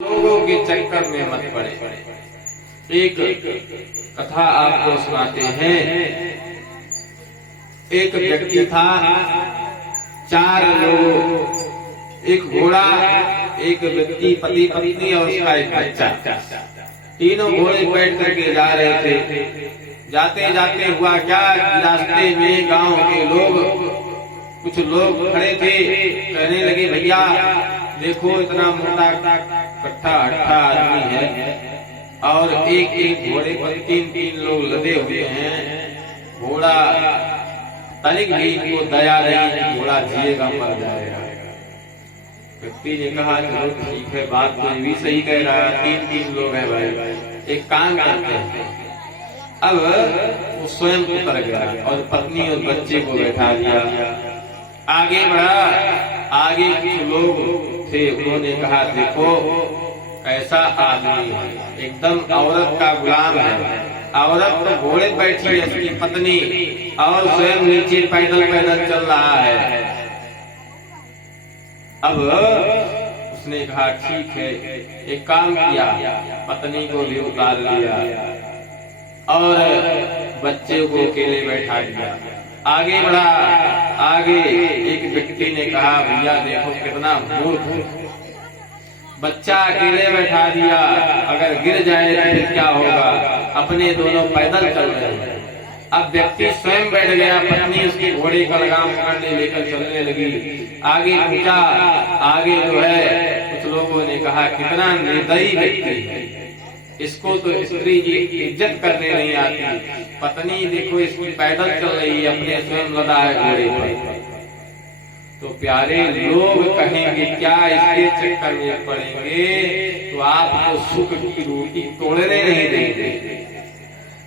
लोगों के चक्कर में मत पड़े। एक कथा आपको सुनाते हैं। एक व्यक्ति था, 4 लोग, एक घोड़ा, एक व्यक्ति, पति पत्नी और उसका एक बच्चा। तीनों घोड़े बैठ करके जा रहे थे। जाते जाते हुआ क्या, रास्ते में गांव के कुछ लोग खड़े थे। कहने लगे, भैया देखो इतना मोटा कट्ठा हट्ठा आदमी है और एक एक घोड़े पर 3-3 लोग लदे हुए हैं। घोड़ा तनिक भी इनको दया नहीं, घोड़ा जिएगा मर जाएगा। व्यक्ति ने कहा, चलो ठीक है, बात तो भी सही कह रहा है, 3-3 लोग हैं भाई, एक काम करते हैं। अब वो स्वयं उतर गया और पत्नी और बच्चे को बैठा दिया। आगे बढ़ा, आगे कुछ लोग थे, उन्होंने कहा, देखो ऐसा आदमी है, एकदम औरत का गुलाम है। औरत तो घोड़े बैठी है, उसकी पत्नी, और स्वयं नीचे पैदल पैदल चल रहा है। अब उसने कहा, ठीक है, एक काम किया, पत्नी को भी उतार लिया और बच्चे को अकेले बैठा दिया। आगे बढ़ा, आगे एक व्यक्ति ने कहा, भैया देखो कितना मूर्ख, बच्चा अकेले बैठा दिया, अगर गिर जाए तो फिर क्या होगा, अपने दोनों पैदल चल रहे हैं। अब व्यक्ति स्वयं बैठ गया, पत्नी उसके घोड़े का लगाम पकड़ने लेकर चलने लगी। आगे पूछा, आगे जो है कुछ लोगों ने कहा, कितना निर्दयी व्यक्ति है, इसको तो स्त्री की इज्जत करने नहीं आती। पत्नी देखो इसकी पैदल चल रही है, अपने स्वयं लदा है घोड़े पर। तो प्यारे लोग कहेंगे, क्या इसके चक्कर में पड़ेंगे तो आपको सुख की रोटी तोड़ने नहीं देंगे।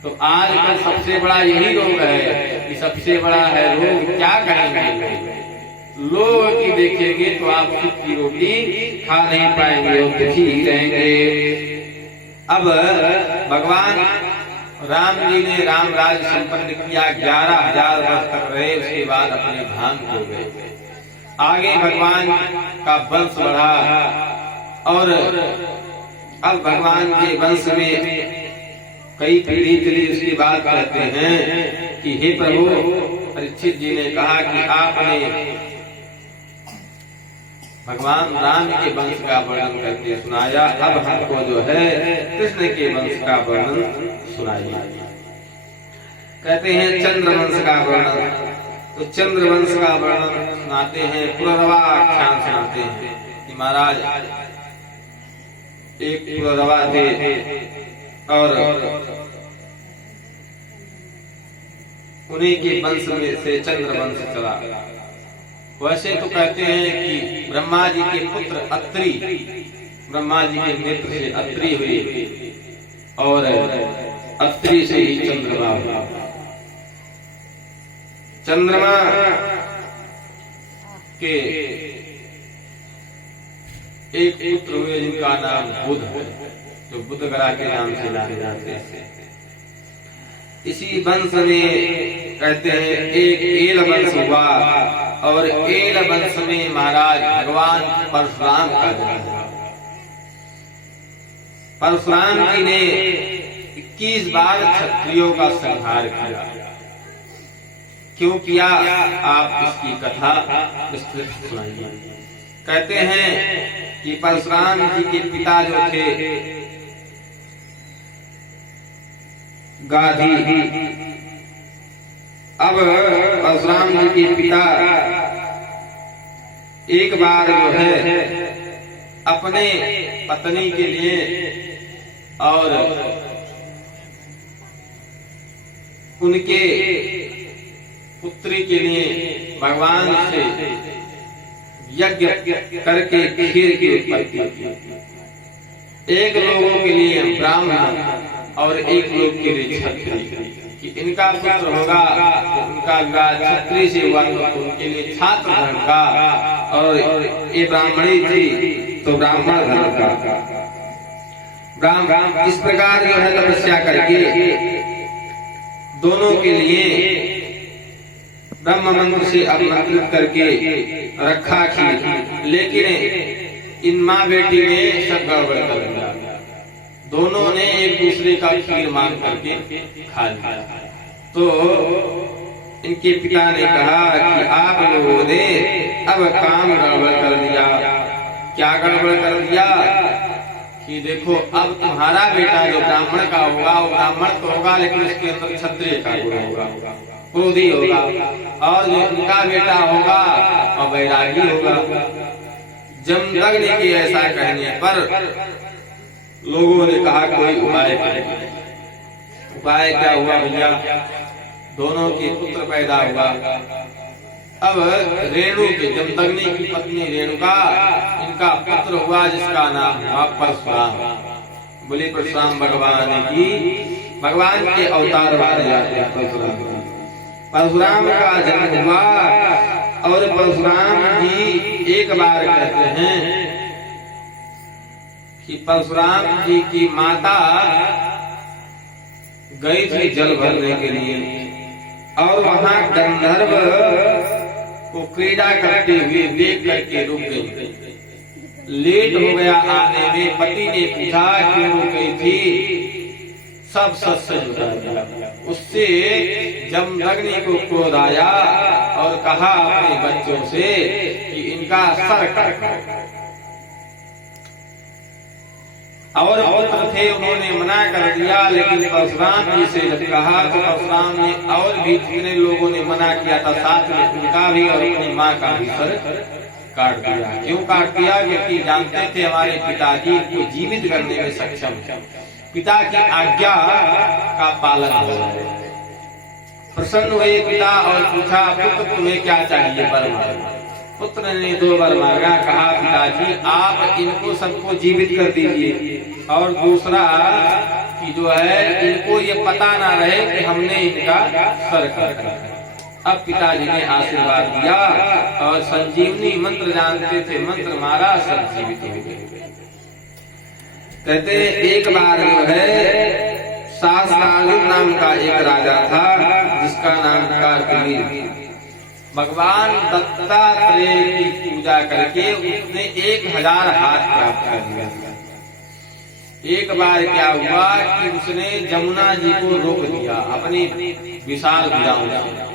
तो आज का सबसे बड़ा यही रोग है कि सबसे बड़ा है लोग क्या कहेंगे। लोग की देखेंगे तो आप सुख की रोटी खा नहीं पाएंगे और दुखी ही रहेंगे। अब भगवान राम जी ने राम राज्य संपन्न किया, 11,000 वर्ष तक रहे, उसके बाद अपने धाम को गए। आगे भगवान का वंश बढ़ा और अब भगवान के वंश में कई पीढ़ी चली। उसकी बात करते हैं कि हे प्रभु, परीक्षित जी ने कहा कि आपने भगवान राम के वंश का वर्णन करके सुनाया, अब हमको जो है कृष्ण के वंश का वर्णन सुनाइए। कहते हैं चंद्रवंश का वर्णन। तो चंद्रवंश का वर्णन सुनाते हैं, पुररवा आख्यान सुनाते हैं कि महाराज एक पुररवा थे और उन्हीं के वंश में से चंद्रवंश चला। वैसे तो कहते हैं कि ब्रह्मा जी के पुत्र अत्रि, ब्रह्मा जी के नेत्र से अत्रि हुई और अत्रि से ही चंद्रमा हुआ। चंद्रमा के एक पुत्र हुए जिनका नाम बुध है, जो बुध ग्रह के नाम से जाने जाते हैं। इसी वंश में कहते हैं एक एल वंश हुआ और एल वंश में महाराज भगवान परशुराम का जन्म हुआ। परशुराम जी ने 21 बार क्षत्रियों का संहार किया। क्यों किया, आप इसकी कथा विस्तृत सुनाइए। कहते हैं कि परशुराम जी के पिता जो थे गाधी, अब परशुराम जी के पिता एक बार जो है अपने पत्नी के लिए और उनके पुत्री के लिए भगवान से यज्ञ करके खीर की उत्पत्ति की। एक लोगों के लिए ब्राह्मण और एक लोग के लिए क्षत्रिय, कि इनका पुत्र होगा तो उनका विवाह क्षत्रिय से हुआ तो उनके लिए छात्र धर्म का, और ये ब्राह्मणी थी तो ब्राह्मण धर्म का। इस प्रकार जो है तपस्या करके दोनों के लिए ब्रह्म मंत्र से अभिमंत्रित करके रखा खीर। लेकिन इन माँ बेटी ने सब गड़बड़ कर दिया। दोनों ने एक दूसरे का खीर मांग करके खा लिया। तो इनके पिता ने कहा कि आप लोगों ने अब काम गड़बड़ कर दिया। क्या गड़बड़ कर दिया कि देखो, अब तुम्हारा बेटा जो ब्राह्मण का होगा वो ब्राह्मण तो होगा, लेकिन उसके अंदर क्षत्रिय का गुण होगा, क्रोधी होगा, और जो इनका बेटा होगा और वैरागी होगा। जमदग्नि के ऐसा कहने पर लोगों ने कहा कोई उपाय करें। उपाय क्या हुआ भैया? दोनों के पुत्र पैदा हुआ। अब रेणु के, जमदग्नि की पत्नी रेणुका, इनका पुत्र हुआ जिसका नाम हुआ परशुराम। बोले परशुराम भगवान की, भगवान के अवतार माने जाते हैं परशुराम। परशुराम का जन्म हुआ और परशुराम जी एक बार कहते हैं कि परशुराम जी की माता गई थी जल भरने के लिए, और वहां गंधर्व को क्रीड़ा करते हुए देख करके रुक गई। लेट हो गया आने में। पति ने पूछा क्यों रुक गई थी? सब सच बता दिया। उससे जमदग्नि को क्रोध आया और कहा अपने बच्चों से कि इनका सर काट। और पुत्र थे, उन्होंने मना कर दिया, लेकिन परशुराम जी से जब कहा तो परशुराम ने और भी जितने लोगों ने मना किया था साथ में उनका भी और अपनी माँ का भी सर काट दिया। क्यों काट दिया? क्योंकि जानते थे हमारे पिताजी को जीवित करने में सक्षम, पिता की आज्ञा का पालन हो रहे। प्रसन्न हुए पिता और पूछा पुत्र तुम्हें क्या चाहिए? वर मांगा। पुत्र ने 2 वर मांगा। कहा पिताजी आप इनको सबको जीवित कर दीजिए, और दूसरा कि जो है इनको ये पता ना रहे कि हमने इनका सर काटा है। अब पिताजी ने आशीर्वाद दिया और संजीवनी मंत्र जानते थे, मंत्र मारा, सब जीवित हो गए। कहते एक बार जो है सासराजुन नाम का एक राजा था जिसका नाम कार्तवीर्य। भगवान दत्तात्रेय की पूजा करके उसने 1000 हाथ प्राप्त कर लिया। एक बार क्या हुआ कि उसने जमुना जी को रोक दिया अपनी विशाल भुजाओं से।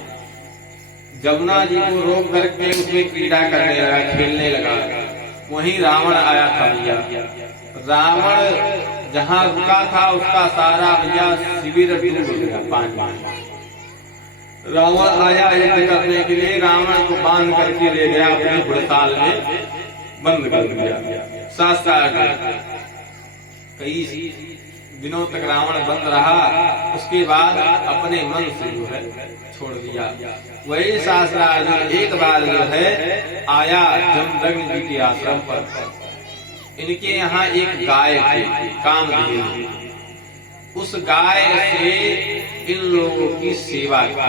जमुना जी को रोक करके उसमें क्रीड़ा करने लगा, खेलने लगा। वहीं रावण आया था भैया। रावण जहाँ रुका था उसका सारा भैया शिविर डूब गया पानी में। रावण आया युद्ध करने के लिए, रावण को बांध करके ले गया अपने घुड़साल में, बंद कर दिया। शास्त्रार्थ कई दिनों तक रावण बंद रहा। उसके बाद अपने मन से जो है छोड़ दिया। वही शास्त्रार्थ एक बार जो है आया जमदग्नि जी के आश्रम पर। इनके यहाँ एक गाय थी, कामधेनु। उस गाय से इन लोगों की सेवा की।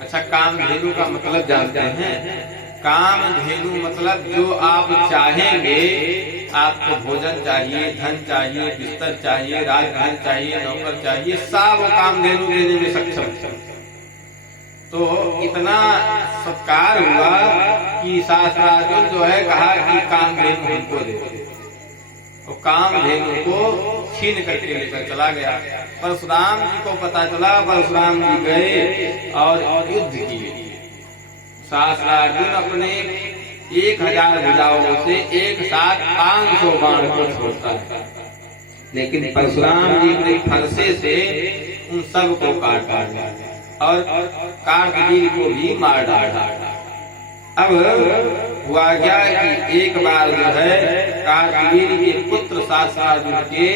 अच्छा, कामधेनु का मतलब जानते हैं? कामधेनु मतलब जो आप चाहेंगे, आपको भोजन चाहिए, धन चाहिए, बिस्तर चाहिए, राजधन चाहिए, नौकर चाहिए, सब वो कामधेनु देने में सक्षम। तो इतना सत्कार हुआ कि शास्त्रार्जुन जो है कहा कि कामधेनु हमको दे। तो कामधेनु को छीन करके लेकर चला गया। परशुराम जी को पता चला, परशुराम जी गए और युद्ध किए। शास्त्रार्जुन अपने 1000 भुजाओं से एक साथ 500 बाण को छोड़ता है, लेकिन परशुराम जी ने फरसे से उन सब को काट डाला और कार्तवीर्य को भी मार डाला। अब हुआ क्या कि एक बार जो है कार्तवीर्य के पुत्र शास्त्रार्जुन के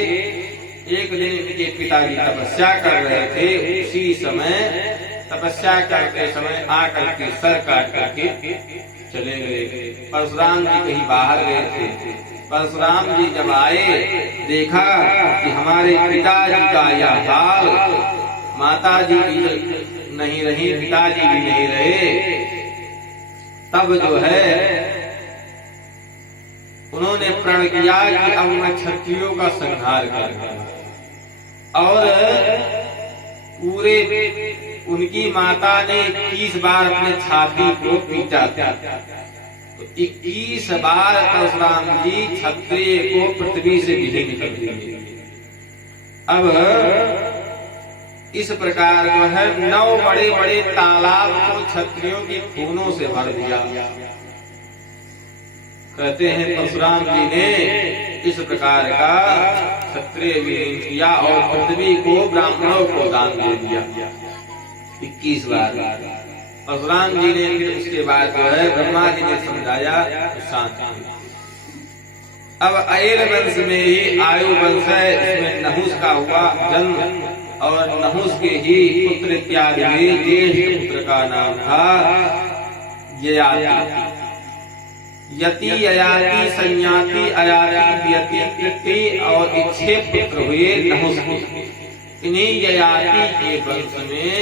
एक दिन इनके पिताजी तपस्या कर रहे थे। उसी समय तपस्या करते समय आकर के सर काट करके चले गए। परशुराम जी कहीं बाहर गए थे। परशुराम जी जब आए, देखा कि हमारे पिताजी का यह हाल, माता जी भी नहीं रही, पिताजी भी नहीं रहे। तब जो है उन्होंने प्रण किया कि अब मैं क्षत्रियों का संहार करूंगा। और पूरे उनकी माता ने 30 बार अपने छाती को पीटा था। तो 21 बार परशुराम जी क्षत्रिय को पृथ्वी से विलीन कर दिए। अब इस प्रकार जो है 9 बड़े बड़े तालाब को क्षत्रियों की खूनों से भर दिया। कहते हैं परशुराम जी ने इस प्रकार का क्षत्रिय विलीन किया और पृथ्वी को ब्राह्मणों को दान दे दिया 21 बार। परशुराम जी ने फिर उसके बाद जो है ब्रह्मा जी ने समझाया शांत। अब अयेल वंश में ही आयु वंश है, इसमें नहुस का हुआ जन्म और नहुस के ही पुत्र इत्यादि ज्येष्ठ पुत्र का नाम था ययाति। यति, अयाति, संयाति, अयाति, व्यति, कृति और इच्छे पुत्र हुए नहुस के। इन्हीं ययाति के वंश में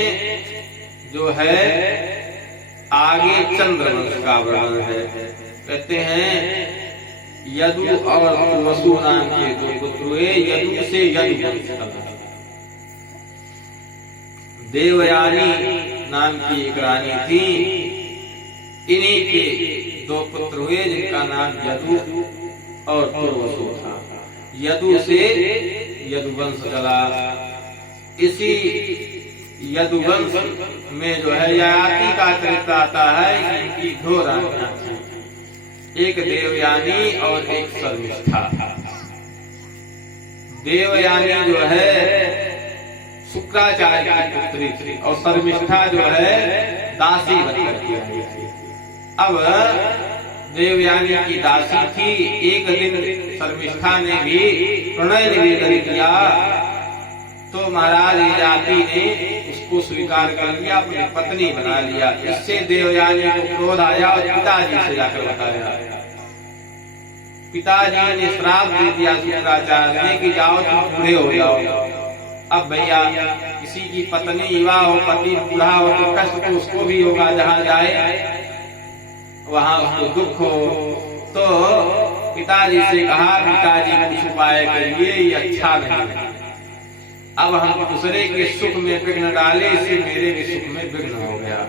जो है आगे चंद्र वंश का वर्णन है। कहते हैं यदु और वसु नाम के 2 पुत्र हुए। यदु से यदु वंश का। देवयानी नाम की एक रानी थी, इन्हीं के 2 पुत्र हुए जिनका नाम यदु और पुरवसु था। यदु से यदुवंश चला। इसी यदुवंश में जो है ययाति का चरित्र आता है। इनकी 2 रानियां थी, एक देवयानी और एक शर्मिष्ठा। देवयानी जो है शुक्राचार्य की पुत्री थी और शर्मिष्ठा जो है दासी बनकर की रही थी। अब देवयानी की दासी थी। एक दिन शर्मिष्ठा ने भी प्रणय निवेदन किया तो महाराज ययाति ने उसको स्वीकार कर लिया, अपनी पत्नी बना लिया। इससे देवयानी को क्रोध आया और पिताजी से जाकर बताया। पिताजी ने श्राप दे दिया शुक्राचार्य ने कि जाओ तुम बूढ़े हो जाओ। अब भैया किसी की पत्नी युवा हो, पति बूढ़ा हो तो कष्ट तो उसको भी होगा, जहाँ जाए वहाँ उसको दुख हो। तो पिताजी से कहा पिताजी कुछ उपाय करिए, ये अच्छा नहीं है। अब हम दूसरे के सुख में विघ्न डाले, इससे मेरे भी सुख में विघ्न हो गया।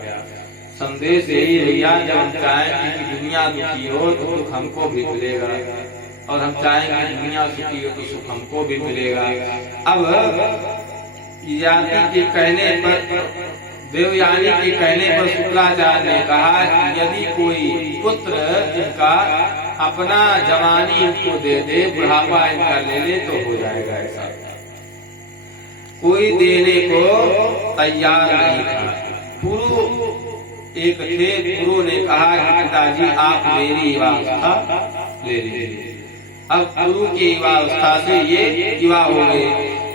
संदेश यही भैया, जब हम चाहेंगे कि दुनिया दुखी हो तो दुख हमको भी मिलेगा और हम चाहेंगे दुनिया सुखी हो तो सुख हमको भी मिलेगा। अब ययाति के कहने पर, देवयानी के कहने पर शुक्राचार्य ने कहा कि यदि कोई पुत्र इनका अपना जवानी इनको दे दे, बुढ़ापा इनका ले ले तो हो जाएगा। ऐसा कोई देने को तैयार नहीं था। पुरु एक थे, पुरु ने कहा कि पिताजी आप मेरी युवावस्था ले लीजिए। अब पुरु की युवावस्था से ये युवा हो गए।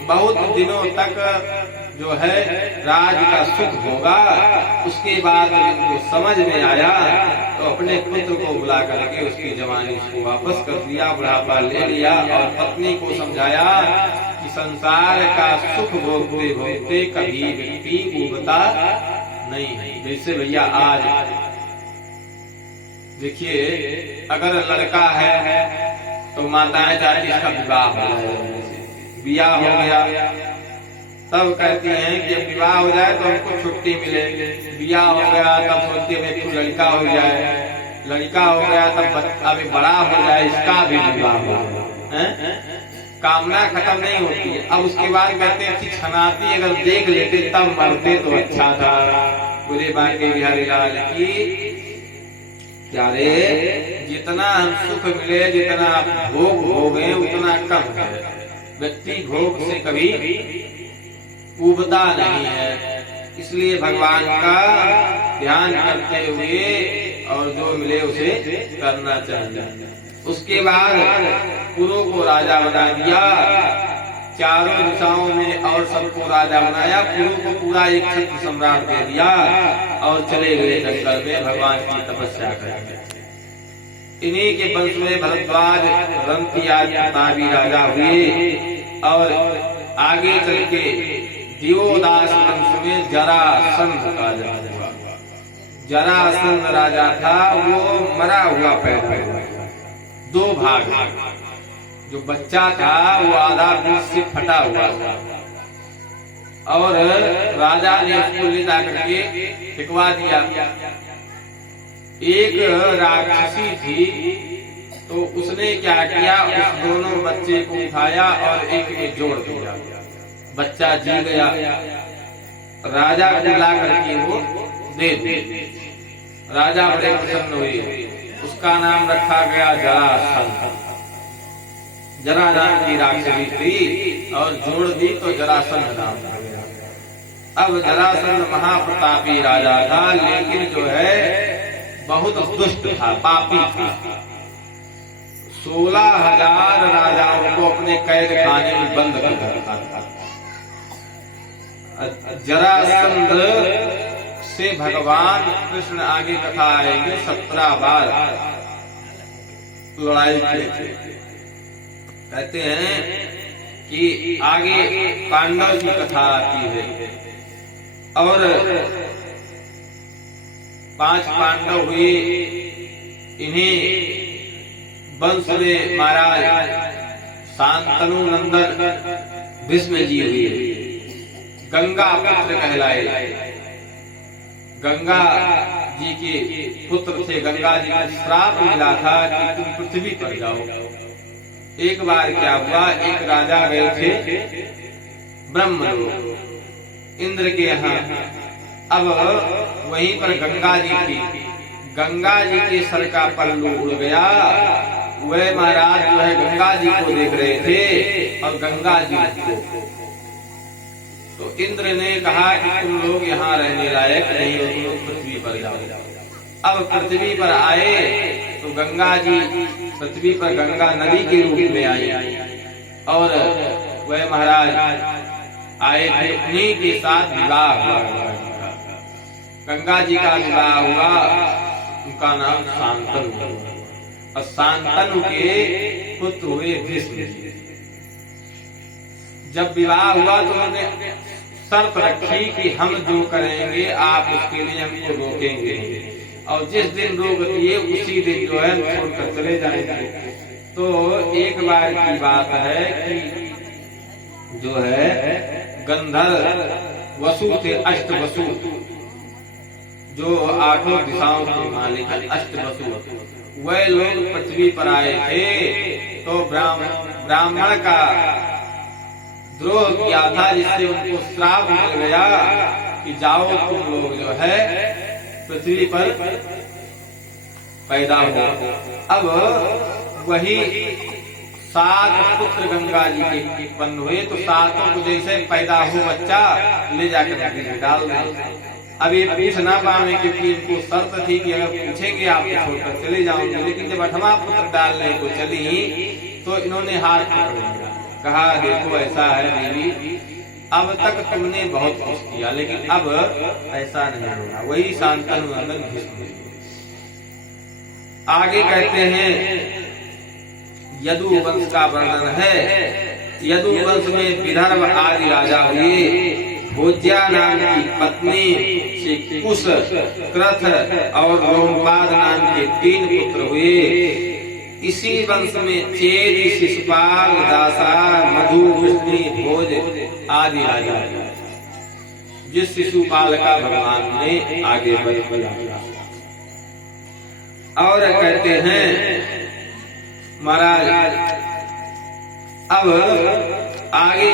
बहुत दिनों तक जो है राज का सुख होगा। उसके बाद उनको समझ में आया तो अपने पुत्र को बुला करके उसकी जवानी उसको वापस कर दिया, बुढ़ापा ले लिया और पत्नी को समझाया कि संसार का सुख भोगते भोगते कभी व्यक्ति उबता नहीं है। जैसे भैया आज देखिए, अगर लड़का है तो माताएं चाहती इसका विवाह हो जाए। विवाह हो गया तब कहती हैं कि अब विवाह हो जाए तो हमको छुट्टी मिले। विवाह हो गया तब सोचती है फिर लड़का हो जाए। लड़का हो गया तब अभी बड़ा हो जाए, इसका भी विवाह हो जाए। कामना खत्म नहीं होती है। अब उसके बाद कहते हैं छनाती अगर देख लेते तब मरते तो अच्छा था। बोले बांके बिहारी लाल की क्या रे, जितना हम सुख मिले, जितना भोग हो गए उतना कम है। व्यक्ति भोग से कभी उबता नहीं है। इसलिए भगवान का ध्यान करते हुए और जो मिले उसे करना चाहिए। उसके बाद पुरु को राजा बना दिया, चारों दिशाओं में और सबको राजा बनाया। पुरु को पूरा एक क्षत्र सम्राट दे दिया और चले गए जंगल में भगवान की तपस्या करने। इन्हीं के वंश में भरद्वाज, रंती आदि राजा हुए और आगे चल के दियोदास वंश में जरासंध का जन्म हुआ। जरासंध राजा था, वो मरा हुआ पैदा हुआ। 2 भाग, जो बच्चा था वो आधा बीच से फटा हुआ था और राजा ने उसको ले जा करके फेंकवा दिया। एक राक्षसी थी, तो उसने क्या किया, उस दोनों बच्चे को उठाया और एक में जोड़ दिया। बच्चा जी गया, राजा को ला करके वो दे दिया। राजा बड़े प्रसन्न हुए, उसका नाम रखा गया जरासंध। जरा नाम की राक्षसी थी और जोड़ दी तो जरासंध नाम हो गया। अब जरासंध महाप्रतापी राजा था, लेकिन जो है बहुत दुष्ट था, पापी था। 16,000 राजाओं को अपने कैद खाने में बंद कर रखा था। जरासंध से भगवान कृष्ण, आगे कथा आएगी, 17 बार लड़ाई किए थे। कहते हैं कि आगे पांडव की कथा आती है और 5 पांडव हुए। इन्हें वंश में महाराज शांतनु नंदन भीष्म जी हुए, गंगा पुत्र कहलाए। गंगा जी के पुत्र थे। गंगा जी को श्राप मिला था कि तुम पृथ्वी पर जाओ। एक बार क्या हुआ, एक राजा गए थे ब्रह्मलोक इंद्र के यहाँ। अब वहीं पर गंगा जी थी। गंगा जी के सर का पल्लू उड़ गया। वह महाराज जो है गंगा जी को देख रहे थे और गंगा जी को। तो इंद्र ने कहा कि तुम लोग यहाँ रहने लायक नहीं हो, तुम लोग पृथ्वी पर जाओ। अब पृथ्वी पर आए तो गंगा जी पृथ्वी पर गंगा नदी के रूप में आई और वह महाराज आए थे। उन्हीं के साथ विवाह हुआ। गंगा जी का विवाह हुआ, उनका नाम शांतनु हुआ और शांतनु के पुत्र हुए भीष्म जी। जब विवाह हुआ तो उन्होंने शर्त रखी कि हम जो करेंगे आप उसके लिए हमको रोकेंगे, और जिस दिन रोक दिए उसी दिन जो है छोड़कर चले जाएंगे। तो एक बार की बात है कि जो है गंधर्व वसु थे, अष्ट वसु, जो 8 दिशाओं के मालिक अष्ट वसु, वह लोग पृथ्वी पर आए थे। तो ब्राह्मण का द्रोह किया था, जिससे उनको श्राप मिल गया कि जाओ तुम लोग जो है पृथ्वी पर पैदा हो। अब वही 7 पुत्र गंगा जी के उत्पन्न हुए, तो 7 को जैसे पैदा हो बच्चा ले जाकर नदी में डाल दें। अब ये पूछ ना पावे, क्योंकि इनको शर्त थी कि अगर पूछेंगे आप छोड़कर चले जाओगे। लेकिन जब 8वां पुत्र डालने को चली तो इन्होंने हाथ पकड़ लिया, कहा देखो ऐसा है देवी, अब तक तुमने बहुत कुछ किया लेकिन अब ऐसा नहीं होगा। वही शांतनु नंदन भीष्म। आगे कहते हैं यदु वंश का वर्णन है। यदु वंश में विदर्भ आदि राजा हुए। भोज्या नाम की पत्नी से कुश, क्रथ और रोमपाद नाम के 3 पुत्र हुए। इसी वंश में चेदी, शिशुपाल, दासा, मधु, वृष्णि, भोज आदि राजा, जिस शिशुपाल का भगवान ने आगे बढ़ाया। और कहते हैं महाराज अब आगे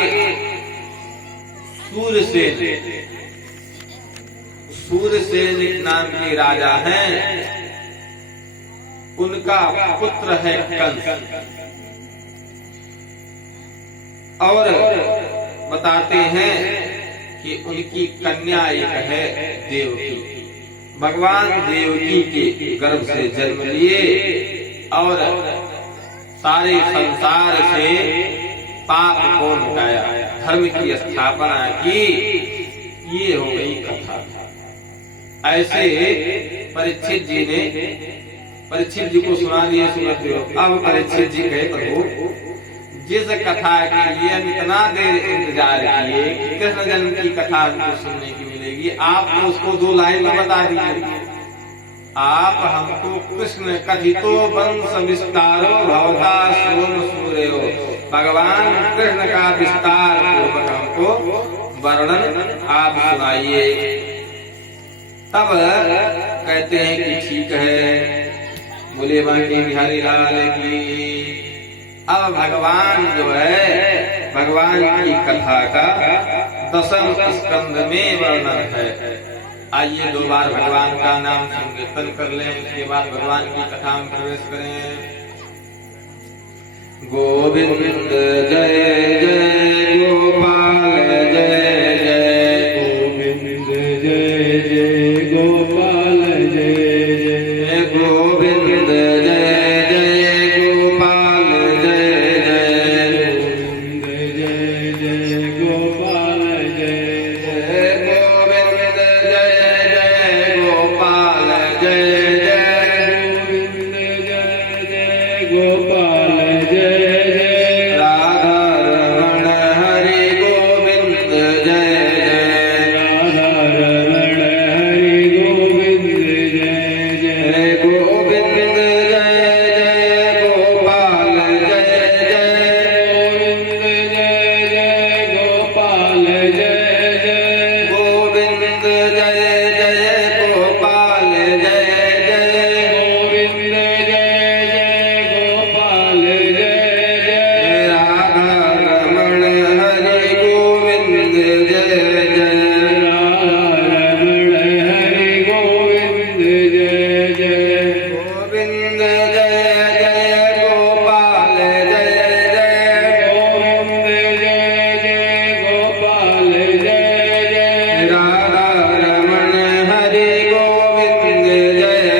सूर्यसेन नाम के राजा हैं। उनका पुत्र है कंस। और बताते हैं कि उनकी कन्या एक है देवकी। भगवान देवकी के गर्भ से जन्म लिए और सारे संसार से पाप को मिटाया, धर्म की स्थापना की। ये हो गई कथा। ऐसे परीक्षित जी को सुना दिए। सुनते हो। अब परीक्षित जी कहे प्रभु, जिस कथा के लिए हम इतना देर इंतजार किए कि कृष्ण जन्म की कथा हमको सुनने की मिलेगी, आप तो उसको 2 लाइन में बता दीजिए। आप हमको कृष्ण कथितो वंश विस्तारो भवता सोम सूर्यो, भगवान कृष्ण का विस्तार पूर्वक हमको वर्णन आप सुनाइए। तब कहते हैं कि ठीक है, बोले बांके बिहारी लाल की। अब भगवान जो है, भगवान की कथा का 10वें स्कंद में वर्णन है। आइए 2 बार भगवान का नाम संकीर्तन कर लें, उसके बाद भगवान की कथा में प्रवेश करें। गोविंद जय जय गोपाल जय जय, गोविंद जय जय गोपाल जय जय, गोविंद जय जय गोपाल जय जय, गोविंद जय जय गोपाल जय जय, गोविंद जय जय गोपाल जय जय, गोविंद जय जय गोपाल जय जय, राधा रमण हरि गोविंद जय जय, राधा रमण हरि गोविंद जय जय, गोविंद जय जय गोपाल जय जय, गोविंद जय जय गोपाल जय जय, गोविंद जय जय गोपाल जय जय, गोविंद जय जय गोपाल जय जय, राधा रमण हरि गोविंद जय जय, राधा रमण हरि गोविंद जय जय, गोविंद जय जय गोपाल जय जय, गोविंद जय जय गोपाल जय जय, राधा रमण हरि गोविंद जय जय,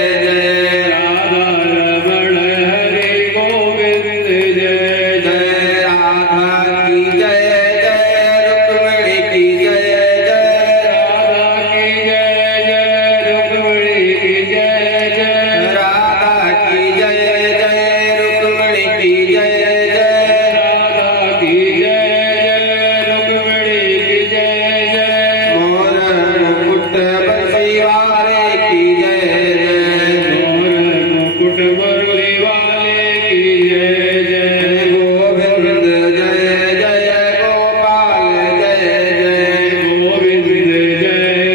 राधा रमण हरि गोविंद जय जय, जय राधा की जय जय रुक्मिणी की जय जय, राधा की जय जय रुक्मिणी की जय जय, राधा की जय जय रुक्मिणी की जय जय, राधा की जय जय रुक्मिणी की जय जय, मोर मुकुट बंसी वाले की जय जय, मोर मुकुट मुरली वाले की जय जय, गोविंद जय जय गोपाल जय जय, गोविंद जय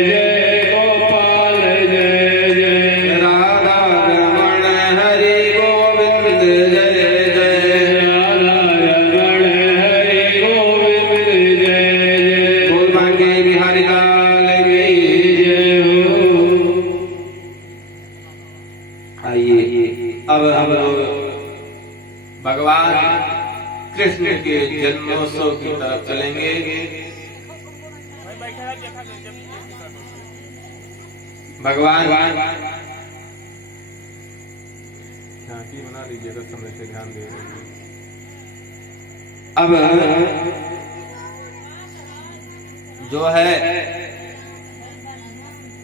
जय गोपाल जय जय, राधा रमण हरि गोविंद जय जय, राधा रमण हरि गोविंद जय जय, बोल बांके बिहारी लाल की। जय हो। आइए अब हम लोग भगवान कृष्ण के जन्मोत्सव की तरफ चलेंगे। भगवान झांकी बना लीजिएगा, समय से ध्यान दे दीजिए। अब जो है